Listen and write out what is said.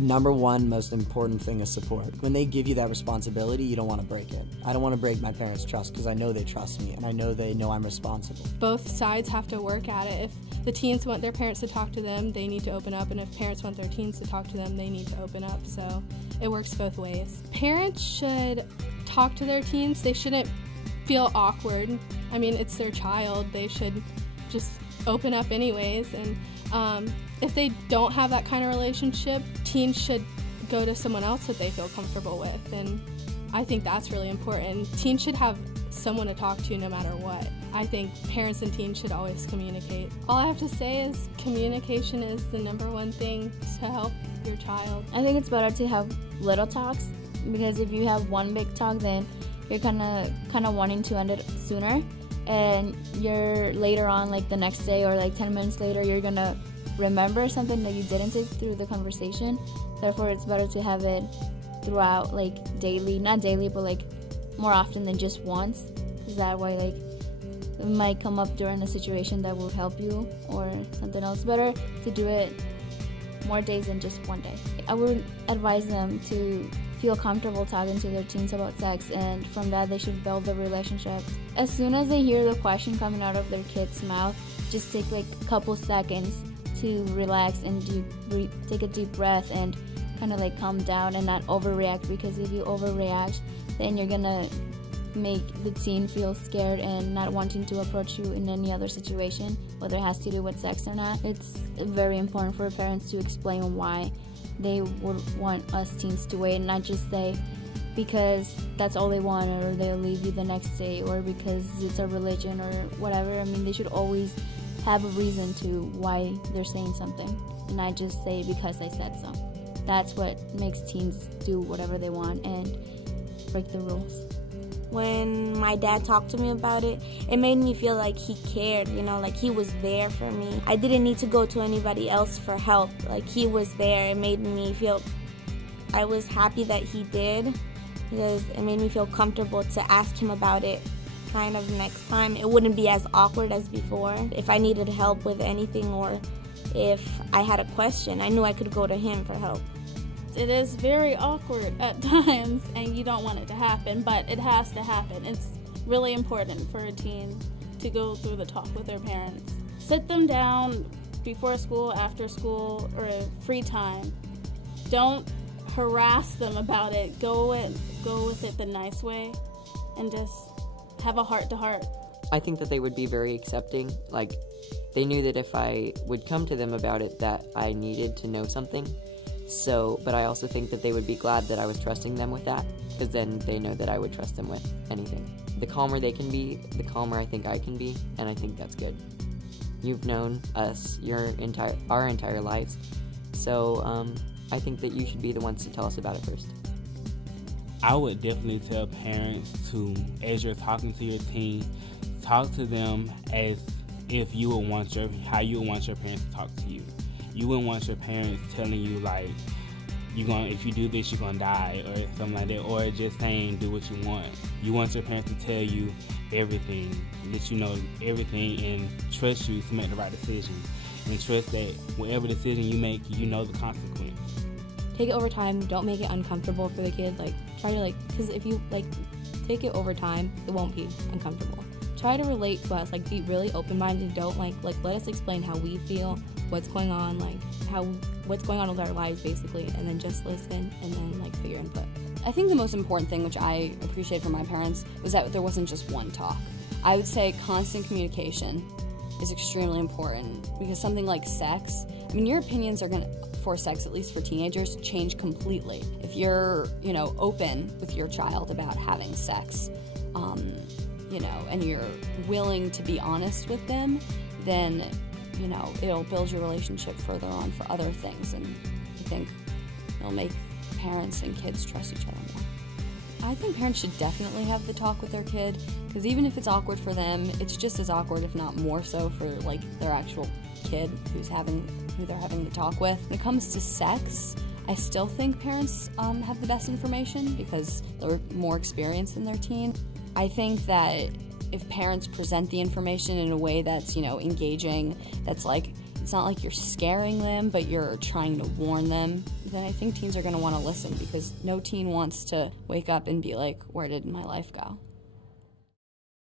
Number one most important thing is support. When they give you that responsibility, you don't want to break it. I don't want to break my parents' trust because I know they trust me and I know they know I'm responsible. Both sides have to work at it. If the teens want their parents to talk to them, they need to open up, and if parents want their teens to talk to them, they need to open up. So it works both ways. Parents should talk to their teens. They shouldn't feel awkward. I mean, it's their child. They should just open up anyways. And if they don't have that kind of relationship, teens should go to someone else that they feel comfortable with. And I think that's really important. Teens should have someone to talk to no matter what. I think parents and teens should always communicate. All I have to say is communication is the #1 thing to help your child. I think it's better to have little talks, because if you have one big talk, then you're kind of wanting to end it sooner, and you're later on, like the next day or like 10 minutes later, you're gonna remember something that you didn't say through the conversation. Therefore, it's better to have it throughout, like daily, not daily, but like more often than just once, because that way, like, it might come up during a situation that will help you or something else. Better to do it more days than just one day. I would advise them to feel comfortable talking to their teens about sex, and from that they should build the relationship. As soon as they hear the question coming out of their kid's mouth, just take like a couple seconds to relax and take a deep breath and kind of like calm down and not overreact, because if you overreact, then you're gonna make the teen feel scared and not wanting to approach you in any other situation, whether it has to do with sex or not. It's very important for parents to explain why they would want us teens to wait, and not just say because that's all they want, or they'll leave you the next day, or because it's a religion or whatever. I mean, they should always have a reason to why they're saying something, and not just say because I said so. That's what makes teens do whatever they want and break the rules. When my dad talked to me about it, it made me feel like he cared, you know, like he was there for me. I didn't need to go to anybody else for help. Like, he was there. It made me feel, I was happy that he did, because it made me feel comfortable to ask him about it kind of next time. It wouldn't be as awkward as before. If I needed help with anything, or if I had a question, I knew I could go to him for help. It is very awkward at times, and you don't want it to happen, but it has to happen. It's really important for a teen to go through the talk with their parents. Sit them down before school, after school, or free time. Don't harass them about it. Go with it the nice way, and just have a heart-to-heart. I think that they would be very accepting. Like, they knew that if I would come to them about it, that I needed to know something. So, but I also think that they would be glad that I was trusting them with that, because then they know that I would trust them with anything. The calmer they can be, the calmer I think I can be, and I think that's good. You've known us our entire lives, so I think that you should be the ones to tell us about it first. I would definitely tell parents to, as you're talking to your teen, talk to them as if you would want how you would want your parents to talk to you. You wouldn't want your parents telling you, like, if you do this, you're gonna die, or something like that, or just saying do what you want. You want your parents to tell you everything, let you know everything, and trust you to make the right decision, and trust that whatever decision you make, you know the consequence. Take it over time. Don't make it uncomfortable for the kid. Like, try to, because if you take it over time, it won't be uncomfortable. Try to relate to us. Be really open-minded. Don't let us explain how we feel, what's going on, what's going on with our lives, basically, and then just listen, and then put your input. I think the most important thing, which I appreciate from my parents, was that there wasn't just one talk. I would say constant communication is extremely important, because something like sex, your opinions are for sex, at least for teenagers, change completely. If you're, open with your child about having sex, and you're willing to be honest with them, then, it'll build your relationship further on for other things, and I think it'll make parents and kids trust each other more. I think parents should definitely have the talk with their kid, because even if it's awkward for them, it's just as awkward, if not more so, for their actual kid who they're having the talk with. When it comes to sex, I still think parents have the best information, because they're more experienced in their teen. I think that if parents present the information in a way that's, engaging, that's it's not like you're scaring them, but you're trying to warn them, then I think teens are going to want to listen, because no teen wants to wake up and be like, where did my life go?